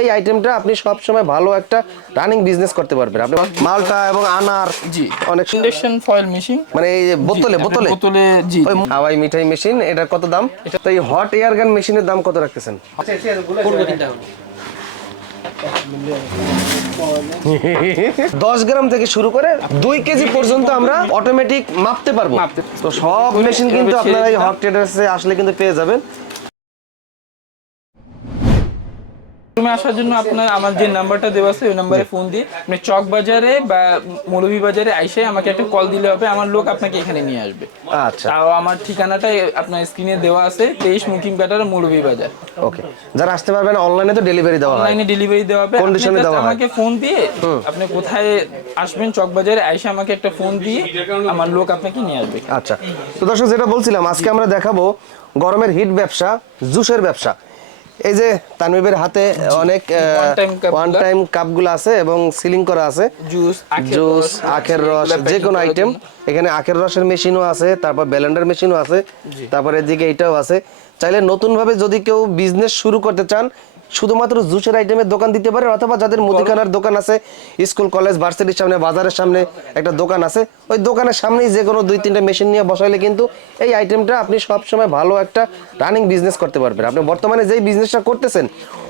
এই আইটেমটা আপনি সব সময় ভালো একটা রানিং বিজনেস করতে পারবেন। আপনি মালটা এবং আনার জি। অনেক ইন্ডাকশন ফয়েল মেশিন মানে এই যে বোতলে বোতলে? বোতলে জি ওই হাওয়াই মিঠাই মেশিন এটার কত দাম? তো এই হট এয়ার গান মেশিনের দাম কত রাখতেছেন? দশ গ্রাম থেকে শুরু করে দুই কেজি পর্যন্ত আমরা অটোমেটিক মাপতে পারব। তো সব মেশিন কিন্তু আপনারা এই হক ট্রেডার্সে আসলে কিন্তু পেয়ে যাবেন। তুমি আসার জন্য আপনার আমার যে নাম্বারটা দেওয়া আছে ওই নাম্বারে ফোন দিয়ে আপনি চক বাজারে বা মৌলভী বাজারে আইসে আমাকে একটা কল দিলে হবে আমার লোক আপনাকে এখানে নিয়ে আসবে। আচ্ছা। তাও আমার ঠিকানাটা আপনার স্ক্রিনে দেওয়া আছে তেইশ মুকিম কাটার মৌলভী বাজার। ওকে যারা আসতে পারবেন অনলাইনে তো ডেলিভারি দেওয়া হয়। অনলাইনে ডেলিভারি দেওয়া হবে just দেওয়া হয়। আমাকে ফোন দিয়ে আপনি কোথায় আসবেন চক বাজারে আইসে আমাকে একটা ফোন দিয়ে আমার লোক আপনাকে নিয়ে আসবে। আচ্ছা। তো দর্শক যেটা বলছিলাম আজকে আমরা দেখাবো গরমের হিট ব্যবসা জুসের ব্যবসা। এই যে তানবিবের হাতে অনেক ওয়ানগুলা। টাইম কাপগুলো আছে এবং সিলিং করা আছে। জুস আখের জুস রস, আখের রস যে কোনো আইটেম এখানে আখের রসের মেশিনও আছে তারপর ব্যালেন্ডার মেশিনও আছে তারপর এদিকে এটাও আছে। চাইলে নতুন ভাবে যদি কেউ বিজনেস শুরু করতে চান শুধুমাত্র জুসের আইটেমের দোকান দিতে পারে অথবা যাদের মুদিখানার দোকান আছে, স্কুল, কলেজ, ভার্সিটির সামনে, বাজারের সামনে একটা দোকান আছে, ওই দোকানের সামনেই যে কোনো দুই তিনটা মেশিন নিয়ে বসাইলে কিন্তু এই আইটেমটা আপনি সবসময় ভালো একটা রানিং বিজনেস করতে পারবেন। আপনি বর্তমানে যেই বিজনেসটা করতেছেন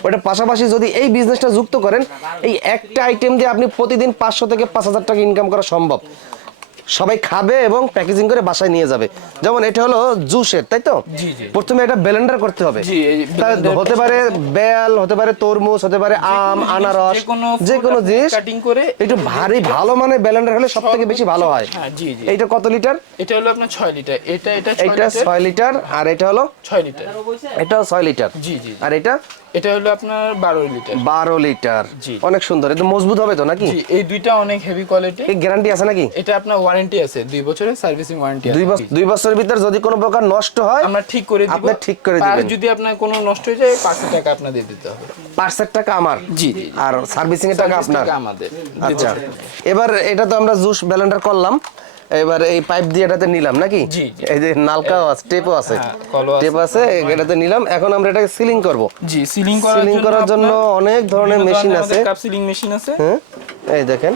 ওটার পাশাপাশি যদি এই বিজনেসটা যুক্ত করেন, এই একটা আইটেম দিয়ে আপনি প্রতিদিন পাঁচশো থেকে পাঁচ হাজার টাকা ইনকাম করা সম্ভব। সবাই খাবে এবং প্যাকেজিং করে বাসায় নিয়ে যাবে। যেমন এটা হলো জুসের তাই তো। প্রথমে এটা ব্লেন্ডার করতে হবে। হতে পারে বেল হতে পারে তরমুজ হতে পারে আম আনারস যে কোনো জিনিস করে একটু ভারী ভালো মানে ব্লেন্ডার হলে সব থেকে বেশি ভালো হয়। হ্যাঁ এইটা কত লিটার? এটা হলো আপনার ছয় লিটার। এটা এটা লিটার। ছয় লিটার আর এটা হলো ছয় লিটার। এটাও ছয় লিটার। জি জি আর এটা? এটা হলো আপনার বারো লিটার। বারো লিটার। অনেক সুন্দর এটা মজবুত হবে তো নাকি? এই দুইটা অনেক হেভি কোয়ালিটি এই গ্যারান্টি আছে নাকি? এটা আপনার ওয়ারেন্টি আছে দুই বছরের সার্ভিসিং ওয়ারেন্টি আছে। দুই বছরের ভিতর যদি কোনো প্রকার নষ্ট হয় আমরা ঠিক করে দিব। আপনি ঠিক করে আর যদি আপনার কোনো নষ্ট হয়ে যায় টাকা আপনাদের দিতে হবে। পার্সের টাকা আমার? জি আর সার্ভিসিং এর টাকা আপনার? আমাদের আচ্ছা। এবার এটা তো আমরা জুস ব্লেন্ডার করলাম। এবার এই পাইপ দিয়ে এটাতে নিলাম নাকি। এই যে নালকাও আছে টেপও আছে। হ্যাঁ, আছে। টেপ আছে এটাতে নিলাম। এখন আমরা এটাকে সিলিং করব। জি সিলিং করার জন্য আপনার অনেক ধরনের মেশিন আছে। কাপ সিলিং মেশিন আছে। হ্যাঁ এই দেখেন।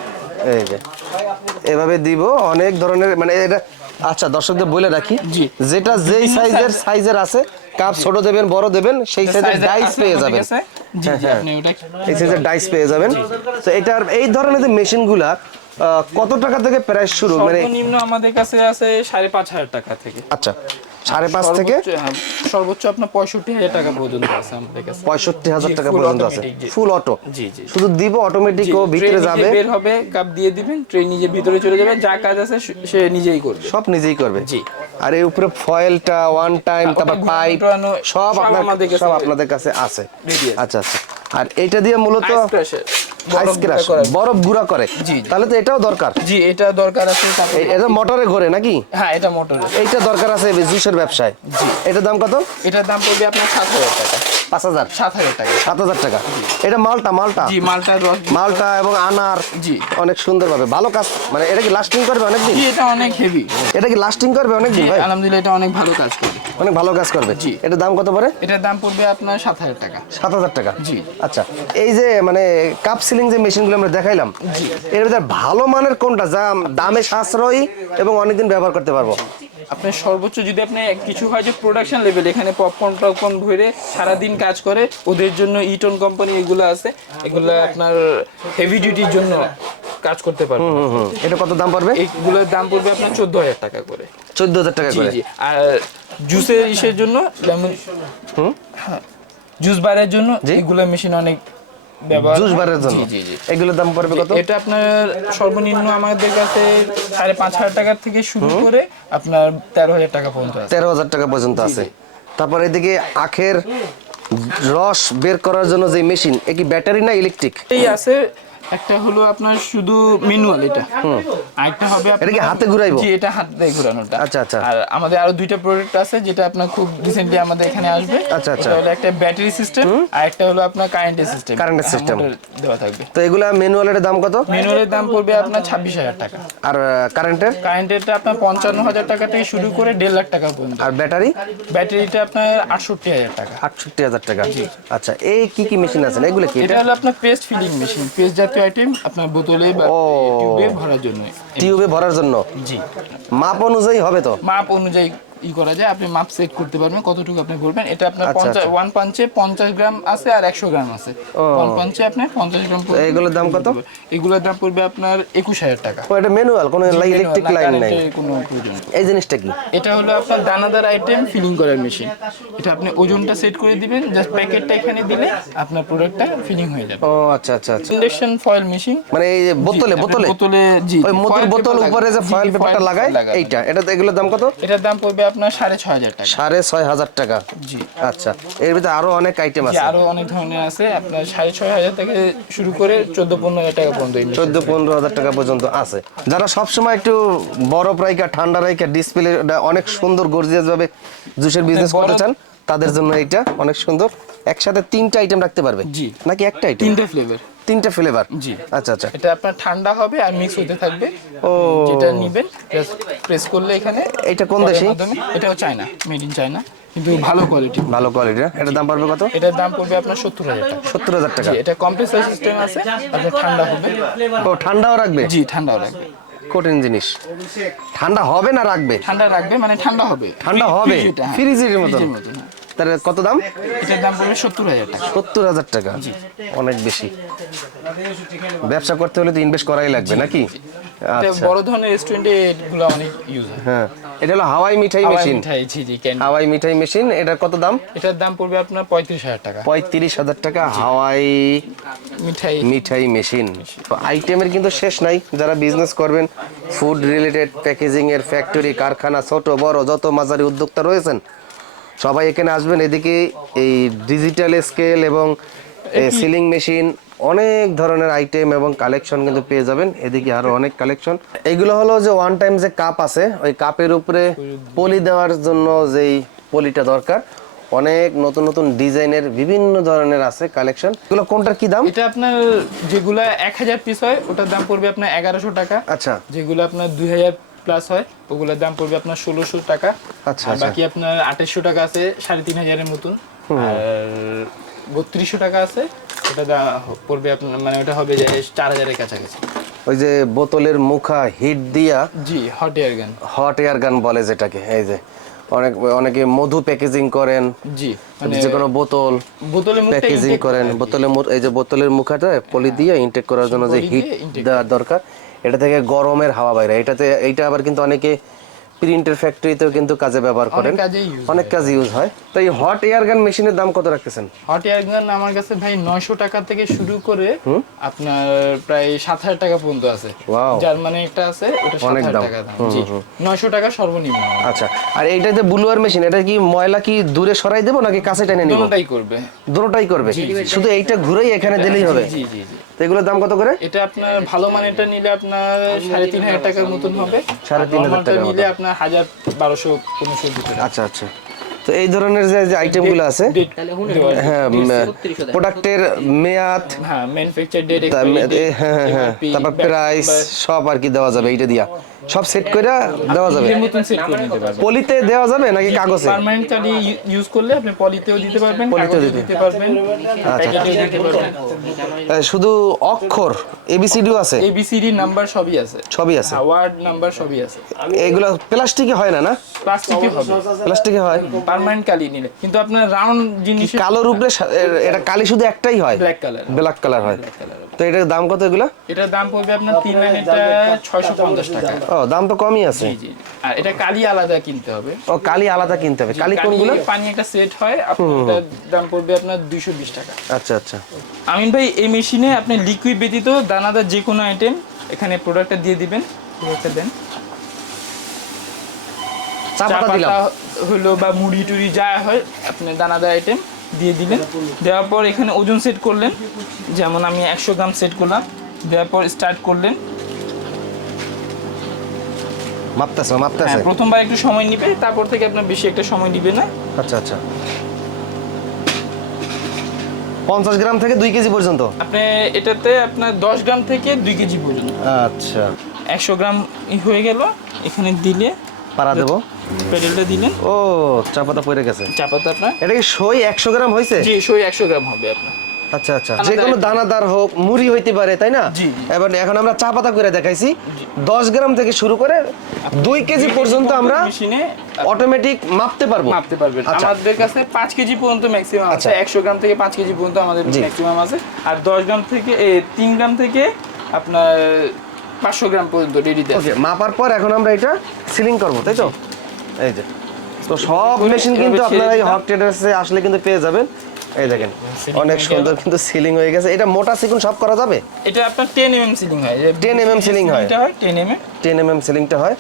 এই যে। এভাবে দিব অনেক ধরনের মানে এটা আচ্ছা দর্শকদের বলে রাখি যেটা যেই সাইজের সাইজের আছে কাপ ছোট দেবেন বড় দেবেন সেই সাইজের ডাইস পেয়ে যাবেন। জি হ্যাঁ, আপনি ওটা এই সাইজের ডাইস পেয়ে যাবেন। তো এটার এই ধরনের যে মেশিনগুলা কত টাকা থেকে প্রাইস শুরু? মানে সর্বনিম্ন আমাদের কাছে আছে সাড়ে পাঁচ হাজার টাকা থেকে। আচ্ছা সাড়ে পাঁচ থেকে সর্বোচ্চ- হ্যাঁ, আপনার পঁয়ষট্টি হাজার টাকা পর্যন্ত আছে আমাদের কাছে। পঁয়ষট্টি হাজার টাকা পর্যন্ত আছে। ফুল অটো জি জি। শুধু দিব অটোমেটিক ও ভিতরে যাবে? বের হবে কাপ দিয়ে দিবেন ট্রেন নিজে ভিতরে চলে যাবে যা কাজ আছে সে- নিজেই করবে। সব নিজেই করবে? জি। আর এর উপরে ফয়েলটা ওয়ান টাইম তারপর পাইপ সব আপনাদের কাছে আছে। আচ্ছা আচ্ছা। আর এইটা দিয়ে মূলত আইস বরফ ক্রাশ বরফ গুঁড়া করে। তাহলে তো এটাও দরকার। জি এটা দরকার আছে এটা মোটরে ঘোরে নাকি? হ্যাঁ এটা মোটর। এইটা দরকার আছে জুসের ব্যবসায়। জি। এটার দাম কত? এটার দাম পড়বে আপনার সাত হাজার টাকা। পাঁচ হাজার? সাত হাজার টাকা। সাত হাজার টাকা। এটা মালটা মালটা? জি মালটার রস মালটা এবং আনার জি। অনেক সুন্দর ভাবে ভালো কাজ মানে এটা কি লাস্টিং করবে অনেকদিন? এটা অনেক হেভি এটা কি লাস্টিং করবে অনেকদিন ভাই? আলহামদুলিল্লাহ এটা অনেক ভালো কাজ করবে। অনেক ভালো কাজ করবে। জি। এটার দাম কত পড়ে? এটার দাম পড়বে আপনার সাত হাজার টাকা। সাত হাজার টাকা। জি। আচ্ছা এই যে মানে কাপ সিলিং যে মেশিনগুলো আমরা দেখাইলাম এর ভিতরে ভালো মানের কোনটা যা দামে সাশ্রয়ী এবং অনেকদিন ব্যবহার করতে পারব? আপনার সর্বোচ্চ যদি আপনি কিছু হয় যে প্রোডাকশন লেভেল এখানে পপকর্ন টপকর্ন ভরে সারাদিন কাজ করে ওদের জন্য ইটন কোম্পানি এগুলো আছে। এগুলো আপনার হেভি ডিউটির জন্য কাজ করতে পারবে এটা কত দাম পড়বে? এইগুলোর দাম পড়বে আপনার চোদ্দ হাজার টাকা করে। চোদ্দ হাজার টাকা করে? আর জুসের ইসের জন্য যেমন জুস বারের জন্য এগুলো মেশিন অনেক জুস বারের জন্য? জি জি জি। এগুলোর দাম পড়বে কত? এটা আপনার সর্বনিম্ন আমাদের কাছে সাড়ে পাঁচ হাজার টাকা থেকে শুরু করে আপনার তেরো হাজার টাকা পর্যন্ত আছে। তেরো হাজার টাকা পর্যন্ত আছে। তারপর এদিকে আখের রস বের করার জন্য যে মেশিন এ কি ব্যাটারি না ইলেকট্রিক? এই আছে একটা হলো আপনার শুধু ম্যানুয়াল এটা। আরেকটা হবে এটা কি হাতে ঘুরাইবো? জি এটা হাতে দিয়ে ঘোরানোটা। আচ্ছা, আচ্ছা। আর আমাদের আরও দুইটা প্রোডাক্ট আছে যেটা আপনার খুব রিসেন্টলি আমাদের এখানে আসবে। আচ্ছা, আচ্ছা। হলো একটা ব্যাটারি সিস্টেম আর একটা হলো আপনার কারেন্টের সিস্টেম Current-এর system। দেওয়া থাকবে। তো এগুলা ম্যানুয়ালের দাম কত? ম্যানুয়ালের দাম পড়বে আপনার ছাব্বিশ হাজার টাকা। আর কারেন্টের কারেন্টেরটা আপনার পঞ্চান্ন হাজার টাকা থেকে শুরু করে দেড় লাখ টাকা পর্যন্ত। আর ব্যাটারি ব্যাটারিটা আপনার আটষট্টি হাজার টাকা। আটষট্টি হাজার টাকা। আচ্ছা এই কি কি মেশিন আছে? এগুলো কি এটা হলো আপনার paste filling machine paste item আপনার বোতলে বা টিউবে ভরার জন্য। টিউবে ভরার জন্য? জি। মাপ অনুযায়ী হবে তো? মাপ অনুযায়ী ই করা যায় আপনি মাপ সেট করতে পারবেন কতটুকু আপনি ভরবেন এটা আপনার পঞ্চাশ। ওয়ান পাঞ্চে পঞ্চাশ গ্রাম আছে আর একশো গ্রাম আছে। ওয়ান পাঞ্চে আপনার পঞ্চাশ গ্রাম। এগুলোর দাম কত? এগুলোর দাম পড়বে আপনার একুশ হাজার টাকা। এটা ম্যানুয়াল কোনো ইলেকট্রিক লাইন নাই। কোনো এই জিনিসটা কি? এটা হলো আপনার দানাদার আইটেম ফিলিং করার মেশিন এটা আপনি ওজনটা সেট করে দিবেন জাস্ট প্যাকেটটা এখানে দিলে আপনার প্রোডাক্টটা ফিলিং হয়ে যাবে। ও আচ্ছা আচ্ছা আচ্ছা। ইন্ডাকশন ফয়েল মেশিন মানে এই বোতলে বোতলে? বোতলে জি ওই মধুর বোতল উপরে যে ফয়েল পেপারটা লাগায় লাগায়। এইটা এটা এগুলোর দাম কত? এটার দাম পড়বে আপনার সাড়ে ছয় হাজার টাকা। সাড়ে ছয় হাজার টাকা? জি। আচ্ছা এর ভিতরে আরও অনেক আইটেম আছে। আরও অনেক ধরনের আছে। আপনার সাড়ে ছয় হাজার থেকে শুরু করে চোদ্দ পনেরো হাজার টাকা পর্যন্ত চোদ্দ পনেরো হাজার টাকা পর্যন্ত আছে। যারা সবসময় একটু বরফ রাইকা ঠান্ডা রাইকা ডিসপ্লে অনেক সুন্দর গর্জিয়াস ভাবে জুসের বিজনেস করতে চান তাদের জন্য এটা অনেক সুন্দর। একসাথে তিনটা আইটেম রাখতে পারবে। জি। নাকি একটা আইটেম তিনটে ফ্লেভার তিনটা ফ্লেভার জি। আচ্ছা আচ্ছা। এটা আপনার ঠান্ডা হবে আর মিক্স হতে থাকবে। ও। যেটা নিবেন প্রেস করলে এখানে এটা কোন দেশি? এটাও চায়না মেড ইন চায়না কিন্তু ভালো কোয়ালিটি ভালো কোয়ালিটির এটার দাম পড়বে কত? এটার দাম পড়বে আপনার সত্তর হাজার টাকা। সত্তর হাজার টাকা। এটা কম্প্রেসার সিস্টেম আছে আপনার ঠান্ডা হবে। ও ঠান্ডাও রাখবে? জি ঠান্ডাও রাখবে। কঠিন জিনিস। ঠান্ডা হবে না রাখবে? ঠান্ডা রাখবে মানে ঠান্ডা হবে। ঠান্ডা হবে? ফ্রিজের হ্যাঁ। তার কত দাম? এটার দাম পড়বে সত্তর হাজার টাকা। সত্তর হাজার টাকা। অনেক বেশি। ব্যবসা করতে হলে তো ইনভেস্ট করাই লাগবে নাকি? আচ্ছা। বড় ধরনের রেস্টুরেন্টে এগুলো অনেক ইউজ হয়। হ্যাঁ। এটা হলো হাওয়াই মিঠাই মেশিন হাওয়াই মিঠাই মেশিন এটার কত দাম? এটার দাম পড়বে আপনার পঁয়ত্রিশ হাজার টাকা। পঁয়ত্রিশ হাজার টাকা হাওয়াই মিঠাই। মিঠাই মেশিন আইটেমের কিন্তু শেষ নাই। যারা বিজনেস করবেন ফুড রিলেটেড প্যাকেজিং এর ফ্যাক্টরি কারখানা ছোট বড় যত মাঝারি উদ্যোক্তা রয়েছেন সবাই এখানে আসবেন এদিকে এই ডিজিটাল স্কেল এবং সিলিং মেশিন অনেক ধরনের আইটেম এবং কালেকশন কিন্তু পেয়ে যাবেন। এদিকে আরও অনেক কালেকশন এগুলো হলো যে ওয়ান টাইম যে কাপ আছে ওই কাপের উপরে পলি দেওয়ার জন্য যেই পলিটা দরকার। অনেক নতুন নতুন ডিজাইনের বিভিন্ন ধরনের আছে কালেকশন এগুলো কোনটার কি দাম? এটা আপনার যেগুলা এক হাজার পিস হয় ওটার দাম পড়বে আপনার এগারোশো টাকা। আচ্ছা। যেগুলো আপনার দুই হাজার প্লাস হয় ওগুলোর দাম পড়বে আপনার ষোলোশো টাকা। আচ্ছা, আচ্ছা। বাকি আপনার আঠাশশো টাকা আছে সাড়ে তিন হাজারের মতন। আর বত্রিশশো টাকা আছে ওটা পড়বে আপনার মানে ওটা হবে যে চার হাজারের কাছাকাছি। ওই যে বোতলের মুখা হিট দিয়া জি hot air gun hot air gun বলে যেটাকে এই যে অনেক অনেকে মধু প্যাকেজিং করেন। জি মানে যে কোনো বোতল বোতলে মুখটা প্যাকেজিং করেন বোতলে এই যে বোতলের মুখাটা পলি দিয়ে ইনটেক করার জন্য যে হিট দেওয়ার দরকার এটা থেকে গরমের হাওয়া বাইরে। এটাতে এইটা আবার কিন্তু অনেকে প্রিন্টের ফ্যাক্টরিতেও কিন্তু কাজে ব্যবহার করেন। অনেক কাজে ইউজ হয়। তো এই হট এয়ার গান মেশিনের দাম কত রাখতেছেন? হট এয়ার গান আমার কাছে ভাই নয়শো টাকা থেকে শুরু করে আপনার প্রায় সাত হাজার টাকা পর্যন্ত আছে। Wow. জার্মানি একটা আছে ওটা সাত অনেক হাজার দাম। টাকা দাম। জি। নয়শো টাকা সর্বনিম্ন। আচ্ছা আর এইটা যে ব্লুয়ার মেশিন এটা কি ময়লা কি দূরে সরাই দেবো নাকি কাছে টেনে নিব? দুটোটাই করবে। দুটোটাই করবে। শুধু এইটা ঘুরেই এখানে দিলেই হবে। জি জি জি। তো এগুলোর দাম কত করে? এটা আপনার ভালো মানেরটা নিলে আপনার সাড়ে তিন হাজার টাকার মতন হবে। সাড়ে তিন হাজার টাকা নিলে আপনার হাজার বারোশো পনেরোশো আচ্ছা আচ্ছা। তো এই ধরনের যে যে আইটেমগুলো আছে আছে। হ্যাঁ প্রোডাক্টের মেয়াদ হ্যাঁ ম্যানুফ্যাকচার ডেট হ্যাঁ হ্যাঁ হ্যাঁ। তারপর প্রাইস সব আর কি দেওয়া যাবে এইটা দিয়া। সব সেট করে দেওয়া যাবে। পলিতে দেওয়া যাবে নাকি কাগজে? পার্মানেন্ট চালিয়ে ইউজ করলে আপনি পলিতেও দিতে পারবেন পলিতেও দিতে। পারবেন এ, শুধু অক্ষর এবিসিডিও আছে? এবিসিডি নাম্বার সবই আছে। সবই আছে? ওয়ার্ড নাম্বার সবই আছে। এগুলো প্লাস্টিকে হয় না না? প্লাস্টিকে হবে। প্লাস্টিকে হয়? পার্মানেন্ট কালি নিলে। কিন্তু আপনার রাউন্ড জিনিস কালোর উপরে এটা কালি শুধু একটাই হয়? ব্ল্যাক কালার ব্ল্যাক কালার হয়। তো এটার দাম কত এগুলো? এটার দাম পড়বে আপনার তিন লাইনেরটা ছয়শো পঞ্চাশ টাকা। ও দাম তো কমই আছে। জি জি। আর এটা কালি আলাদা কিনতে হবে। ও কালি আলাদা কিনতে হবে। কালি কোনগুলো? পানি একটা সেট হয় আপনার দাম পড়বে আপনার দুইশো বিশ টাকা। আচ্ছা আচ্ছা। আমিন ভাই এই মেশিনে আপনি লিকুইড ব্যতীত দানাদার যে কোনো আইটেম এখানে প্রোডাক্টটা দিয়ে দিবেন। দেন। চা চা পাতা দিলাম। হলো বা মুড়ি টুড়ি যা হয় আপনি দানাদার আইটেম দিয়ে দিলেন দেওয়ার পর এখানে ওজন সেট করলেন। যেমন আমি একশো গ্রাম সেট করলাম। দেওয়ার পর স্টার্ট করলেন। মাপতেছে মাপতেছে? হ্যাঁ প্রথমবার একটু সময় নিবে তারপর থেকে আপনার বেশি একটা সময় নিবে না। আচ্ছা আচ্ছা। পঞ্চাশ গ্রাম থেকে দুই কেজি পর্যন্ত? আপনি এটাতে আপনার দশ গ্রাম থেকে দুই কেজি পর্যন্ত। আচ্ছা। একশো গ্রাম হয়ে গেল এখানে দিলে পারা দেবো। প্যাডেলটা দিলেন। ও চা পাতা পড়ে গেছে। চাপাতে আপনার? এটা কি সই একশো গ্রাম হয়েছে জি সই একশো গ্রাম হবে আপনার। আচ্ছা আচ্ছা। যে কোনো দানাদার হোক মুড়ি হইতে পারে তাই না? এখন আমরা চা পাতা করে দেখাইছি। দশ গ্রাম থেকে শুরু করে দুই কেজি পর্যন্ত আমরা মেশিনে অটোমেটিক মাপতে পারব। মাপতে পারবেন। আচ্ছা। আমাদের কাছে পাঁচ কেজি পর্যন্ত ম্যাক্সিমাম আছে। আচ্ছা। একশো গ্রাম থেকে পাঁচ কেজি পর্যন্ত আমাদের ম্যাক্সিমাম আছে। আর দশ গ্রাম থেকে তিন গ্রাম থেকে আপনার পাঁচশো গ্রাম পর্যন্ত ওকে মাপার পর এখন আমরা এটা সিলিং করব তাই তো? এই যে। তো সব মেশিন কিন্তু আপনারা এই হক ট্রেডার্সে আসলে কিন্তু পেয়ে যাবেন। এই দেখেন অনেক সুন্দর কিন্তু সিলিং হয়ে গেছে। এটা মোটা সিকুন সব করা যাবে? এটা আপনার টেন এম এম সিলিং হয় 10 mm সিলিং হয়। এটা হয় ten M M ten M M সিলিংটা হয়।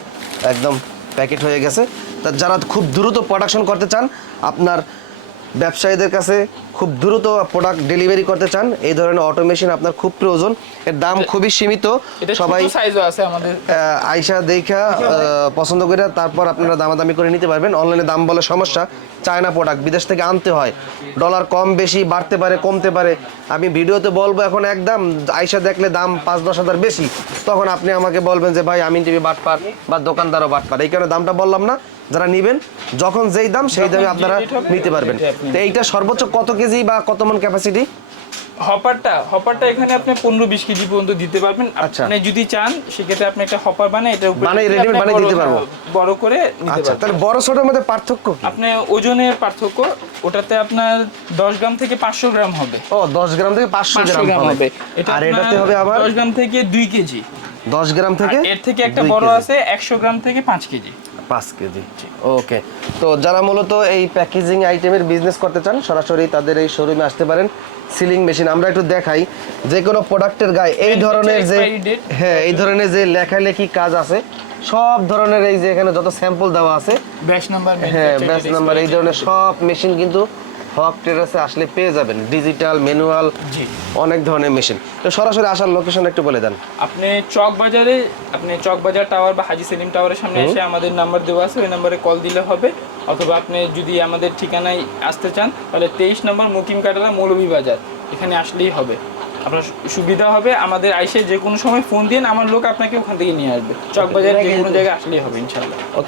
একদম প্যাকেট হয়ে গেছে। তা যারা খুব দ্রুত প্রোডাকশন করতে চান আপনার ব্যবসায়ীদের কাছে খুব দ্রুত প্রোডাক্ট ডেলিভারি করতে চান। এই ধরনের অটোমেশন আপনার খুব প্রয়োজন। এর দাম খুবই সীমিত। সবাই আইসা দেখা পছন্দ করে তারপর আপনারা দামাদামি করে নিতে পারবেন। অনলাইনে দাম বলে সমস্যা। চায়না প্রোডাক্ট বিদেশ থেকে আনতে হয়। ডলার কম বেশি বাড়তে পারে কমতে পারে। আমি ভিডিওতে বলব এখন একদম আইসা দেখলে দাম পাঁচ দশ হাজার বেশি। তখন আপনি আমাকে বলবেন যে ভাই আমি টিভি বাটপার বা দোকানদারও বাটপার। এই কারণে দামটা বললাম না। যারা নেবেন যখন যেই দাম সেই দামে আপনারা নিতে পারবেন। তো এইটা সর্বোচ্চ কত কেজি বা কত মন ক্যাপাসিটি হপারটা হপারটা এখানে আপনি পনেরো বিশ কেজি পর্যন্ত দিতে পারবেন। আচ্ছা। আপনি যদি চান সেক্ষেত্রে আপনি একটা হপার বানায় এটা বানাই ready-made বানাই দিতে পারব। বড় করে নিতে আচ্ছা পারবেন। তাহলে বড় ছোটোর মধ্যে পার্থক্য কি? আপনি ওজনের পার্থক্য ওটাতে আপনার দশ গ্রাম থেকে পাঁচশো গ্রাম হবে। ও দশ গ্রাম থেকে পাঁচশো পাঁচশো গ্রাম গ্রাম হবে। আর এটাতে হবে আবার? দশ গ্রাম থেকে দুই কেজি। দশ গ্রাম থেকে এর থেকে একটা বড় আছে একশো গ্রাম থেকে পাঁচ কেজি। পাঁচ কেজি। ওকে। তো যারা মূলত এই প্যাকেজিং আইটেমের বিজনেস করতে চান সরাসরি তাদের এই শোরুমে আসতে পারেন। সিলিং মেশিন আমরা একটু দেখাই। যে কোনো প্রোডাক্টের গায়ে এই ধরনের যে হ্যাঁ এই ধরনের যে লেখালেখি কাজ আছে সব ধরনের এই যে এখানে যত স্যাম্পল দেওয়া আছে ব্যাচ নাম্বার হ্যাঁ ব্যাচ নাম্বার এই ধরনের সব মেশিন কিন্তু হক ট্রেডার্সে আসলে পেয়ে যাবেন। ডিজিটাল ম্যানুয়াল জি। অনেক ধরনের মেশিন। তো সরাসরি আসার লোকেশন একটু বলে দেন। আপনি চক বাজারে আপনি চক বাজার টাওয়ার বা হাজি সেলিম টাওয়ারের সামনে এসে আমাদের নাম্বার দেওয়া আছে ওই নাম্বারে কল দিলে হবে। অথবা আপনি যদি আমাদের ঠিকানায় আসতে চান তাহলে তেইশ নম্বর মুকিম কাটালা মৌলভী বাজার। এখানে আসলেই হবে। আপনার সুবিধা হবে আমাদের আইসে যে কোনো সময় ফোন দিন আমার লোক আপনাকে ওখান থেকে নিয়ে আসবে। চক বাজারে যে কোনো জায়গায় আসলেই হবে ইনশাল্লাহ